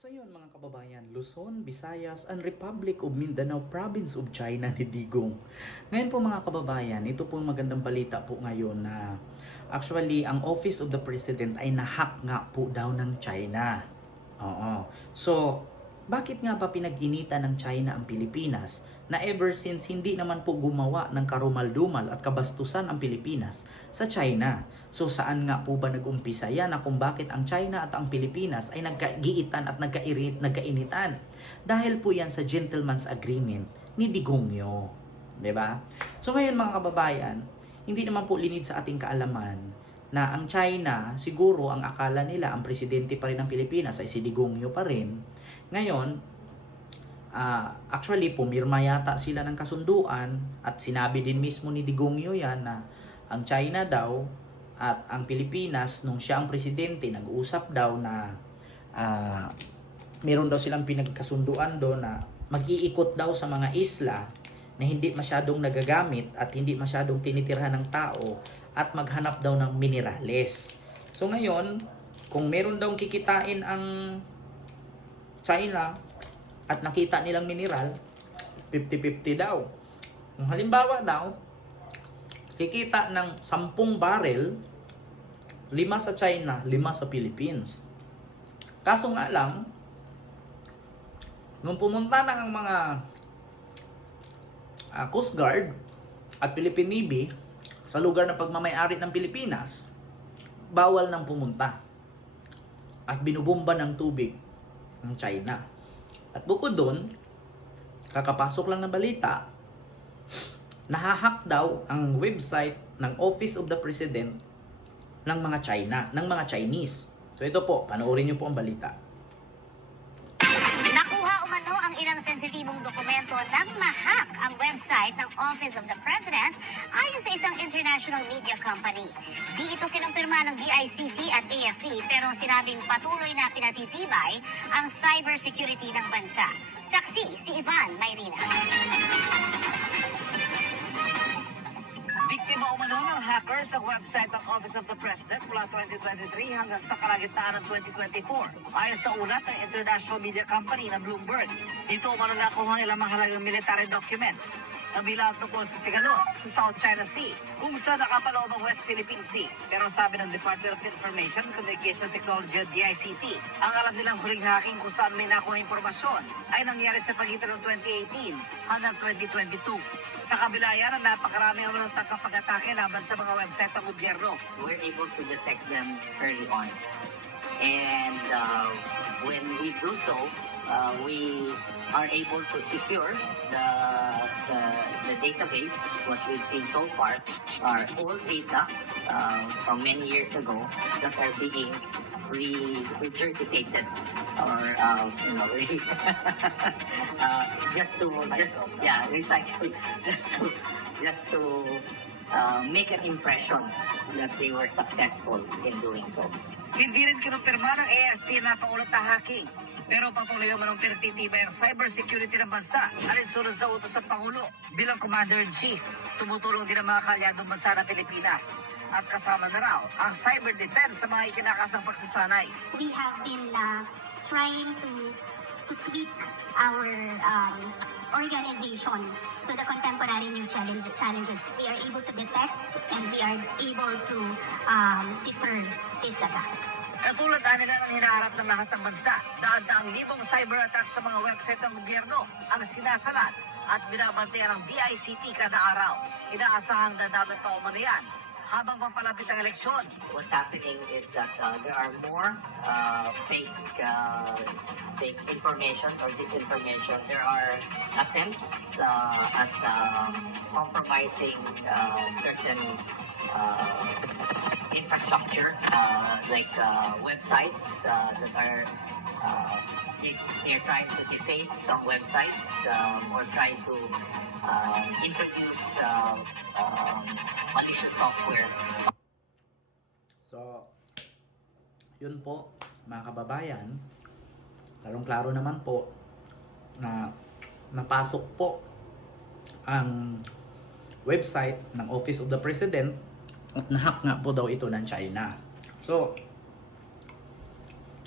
So yun mga kababayan, Luzon, Visayas, and Republic of Mindanao Province of China ni Digong. Ngayon po mga kababayan, ito po magandang balita po ngayon na actually ang Office of the President ay nahack nga po daw ng China. Oo. So, bakit nga ba pinag-initan ng China ang Pilipinas na ever since hindi naman po gumawa ng karumal-dumal at kabastusan ang Pilipinas sa China? So saan nga po ba nag-umpisa yan na kung bakit ang China at ang Pilipinas ay nagkaigitan at nagkainitan? Dahil po yan sa Gentleman's Agreement ni Digongyo. 'Di ba? So ngayon mga kababayan, hindi naman po linid sa ating kaalaman na ang China, siguro ang akala nila ang presidente pa rin ng Pilipinas ay si Digongyo pa rin. Ngayon, actually pumirma yata sila ng kasunduan at sinabi din mismo ni Digongyo yan na ang China daw at ang Pilipinas nung siya ang presidente nag-uusap daw na meron daw silang pinagkasunduan doon na mag-iikot daw sa mga isla na hindi masyadong nagagamit at hindi masyadong tinitirhan ng tao at maghanap daw ng minerales. So ngayon, kung meron daw kikitain ang China at nakita nilang mineral, 50-50 daw. Kung halimbawa daw, kikita ng 10 barrel, 5 sa China, 5 sa Philippines. Kaso nga lang, nung pumunta na ang mga Coast Guard at Philippine Navy sa lugar na pagmamay-ari ng Pilipinas, bawal nang pumunta at binubomba ng tubig ng China. At bukod doon, kakapasok lang na balita, nahahack daw ang website ng Office of the President ng mga Chinese. So ito po, panoorin niyo po ang balita. Nakuha umano ang ilang sensitibong dokumento nang mahack ang website ng Office of the President ayon sa isang international media company. Di ito kinumpirma ng DICT at AFP pero sinabing patuloy na pinatitibay ang cybersecurity ng bansa. Saksi si Ivan Mayrina. Biktima umano ng hacker sa website ng Office of the President mula 2023 hanggang sa kalagitnaan ng 2024. Ayon sa ulat ng international media company na Bloomberg, dito umano nakuha ang ilang mahalagang military documents na bilang tungkol sa sigalo sa South China Sea, kung saan nakapaloob ang West Philippine Sea. Pero sabi ng Department of Information and Communication Technology o DICT, ang alam nilang huling hacking kung saan may nakuha impormasyon ay nangyari sa pagitan ng 2018 hanggang 2022. Sa kabila yan, ang napakarami naman ng tagapag-atake laban sa mga website ng gobyerno. We're able to detect them early on. And when we do so, we are able to secure the database. What we've seen so far are old data from many years ago that are being regurgitated or recycle just to make an impression that they were successful in doing so. Hindi rin kinumpirma ng AFP na paulat na hacking. Pero patuloy naman ang pinagtitibay ang cybersecurity ng bansa alinsunod sa utos ng Pangulo bilang Commander-in-Chief. Tumutulong din ang mga kalyadong bansa ng Pilipinas at kasama na raw ang cyber defense sa mga ikinakasang pagsasanay. We have been trying to tweak our organization to the contemporary new challenges. We are able to detect and we are able to deter these attacks. Katulad nila ng hinaharap ng lahat ng bansa, daan-daang libong cyber attacks sa mga website ng gobyerno ang sinasalat at binabantayan ng DICT kada araw. Inaasahang dadamit pa umano yan habang papalapit ang eleksyon. What's happening is that there are more fake information or disinformation. There are attempts at compromising certain infrastructure like websites that are they're trying to deface some websites or trying to introduce malicious software. So, yun po, mga kababayan, klarong-klaro naman po na napasok po ang website ng Office of the President at nahack nga po daw ito ng China. So,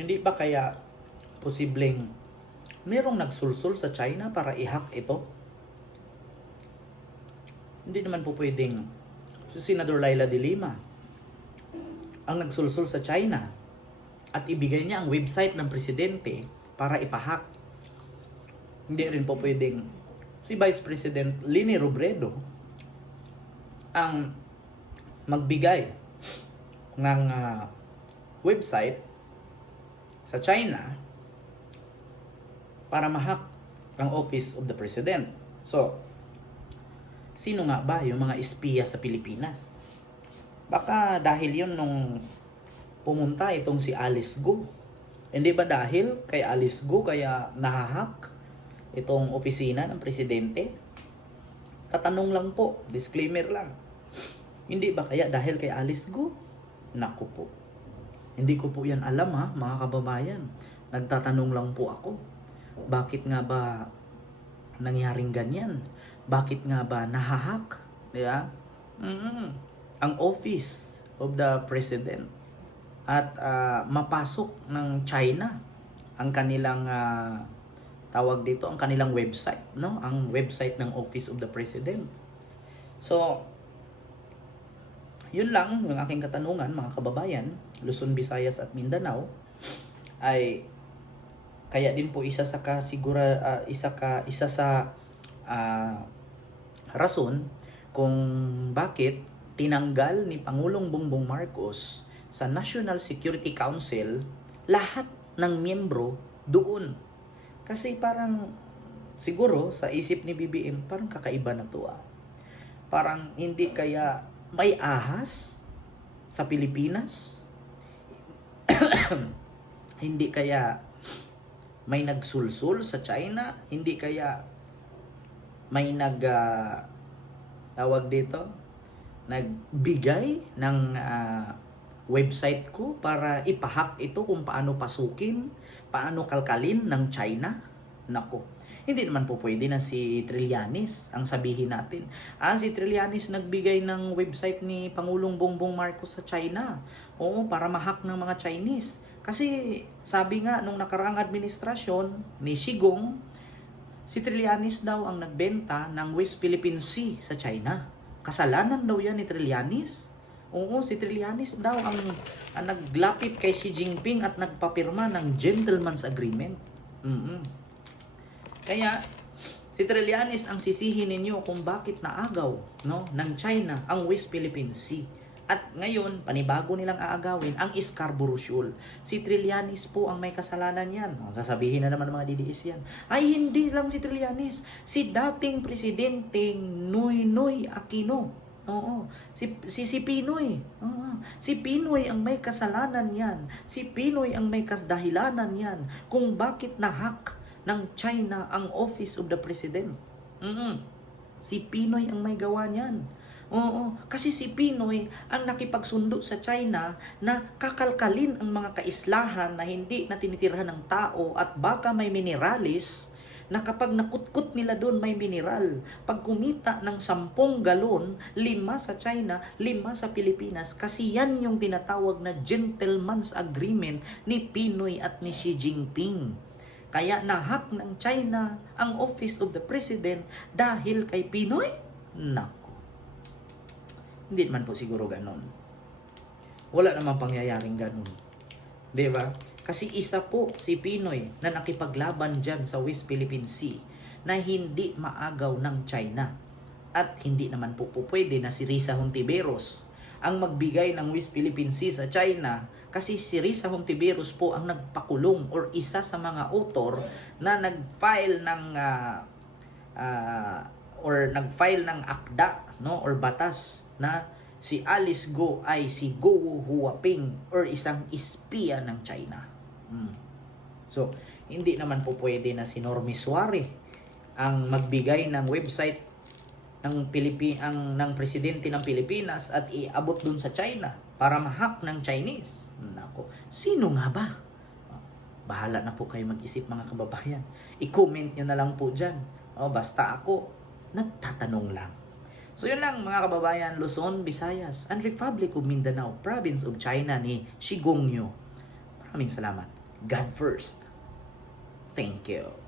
hindi ba kaya posibleng merong nagsulsul sa China para i-hack ito. Hindi naman po pwedeng si Senador Laila de Lima ang nagsulsul sa China at ibigay niya ang website ng presidente para ipahack. Hindi rin po pwedeng si Vice President Leni Robredo ang magbigay ng website sa China para mahack ang Office of the President. So, sino nga ba yung mga espiya sa Pilipinas? Baka dahil yun nung pumunta itong si Alice Go. Hindi ba dahil kay Alice Go kaya nahahack itong opisina ng presidente? Tatanong lang po, disclaimer lang. Hindi ba kaya dahil kay Alice Go? Naku po. Hindi ko po yan alam ha, mga kababayan. Nagtatanong lang po ako. Bakit nga ba nangyaring ganyan? Bakit nga ba nahahack? Diba? Ang Office of the President at mapasok ng China ang kanilang tawag dito, ang kanilang website, no? Ang website ng Office of the President. So, yun lang yung aking katanungan, mga kababayan. Luzon, Visayas at Mindanao ay kaya din po isa sa rason kung bakit tinanggal ni Pangulong Bongbong Marcos sa National Security Council lahat ng miyembro doon. Kasi parang siguro sa isip ni BBM parang kakaiba na to ah. Parang hindi kaya may ahas sa Pilipinas? Hindi kaya may nagsulsul sa China? Hindi kaya may tawag dito, nagbigay ng website ko para ipahack ito kung paano pasukin, paano kalkalin ng China? Nako, hindi naman po pwede na si Trillanes ang sabihin natin. Si Trillanes nagbigay ng website ni Pangulong Bongbong Marcos sa China. Oo, para mahack ng mga Chinese. Kasi sabi nga nung nakaraang administrasyon ni Shigong, si Trillanes daw ang nagbenta ng West Philippine Sea sa China. Kasalanan daw yan ni Trillanes. Oo, si Trillanes daw ang naglapit kay Xi Jinping at nagpapirma ng gentleman's agreement. Kaya si Trillanes ang sisihin ninyo kung bakit naagaw, no, ng China ang West Philippine Sea. At ngayon, panibago nilang aagawin ang Scarborough Shoal. Si Trillanes po ang may kasalanan yan. Sasabihin na naman ng mga DDS yan. Ay, hindi lang si Trillanes. Si dating presidenteng Noynoy Aquino. Oo. Si Pinoy. Oo. Si Pinoy ang may kasalanan yan. Si Pinoy ang may kasdahilanan yan kung bakit nahack ng China ang Office of the President. Si Pinoy ang may gawa niyan. Oo, kasi si Pinoy ang nakipagsundo sa China na kakalkalin ang mga kaislahan na hindi na tinitirhan ng tao at baka may mineralis na kapag nakutkot nila doon may mineral. Pag kumita ng 10 galon, 5 sa China, 5 sa Pilipinas, kasi yan yung tinatawag na gentleman's agreement ni Pinoy at ni Xi Jinping. Kaya nahack ng China ang Office of the President dahil kay Pinoy? Nako. Hindi naman po siguro ganon. Wala namang pangyayaring ganon. Diba? Kasi isa po si Pinoy na nakipaglaban dyan sa West Philippine Sea na hindi maagaw ng China. At hindi naman po pwede na si Risa Hontiveros ang magbigay ng West Philippine Sea sa China, kasi si Risa Hontiveros po ang nagpakulong or isa sa mga author na nag-file ng akda, no, or batas na si Alice Go ay si Guo Huaping or isang espiya ng China. So, hindi naman po pwede na si Normie Suarez ang magbigay ng website ng ng presidente ng Pilipinas at iabot dun sa China para mahack ng Chinese. Nako, sino nga ba? Bahala na po kayo mag-isip, mga kababayan. I-comment nyo na lang po dyan. Basta ako, nagtatanong lang. So yun lang, mga kababayan, Luzon, Visayas, and Republic of Mindanao, Province of China ni Shigong Nyo. Maraming salamat. God first. Thank you.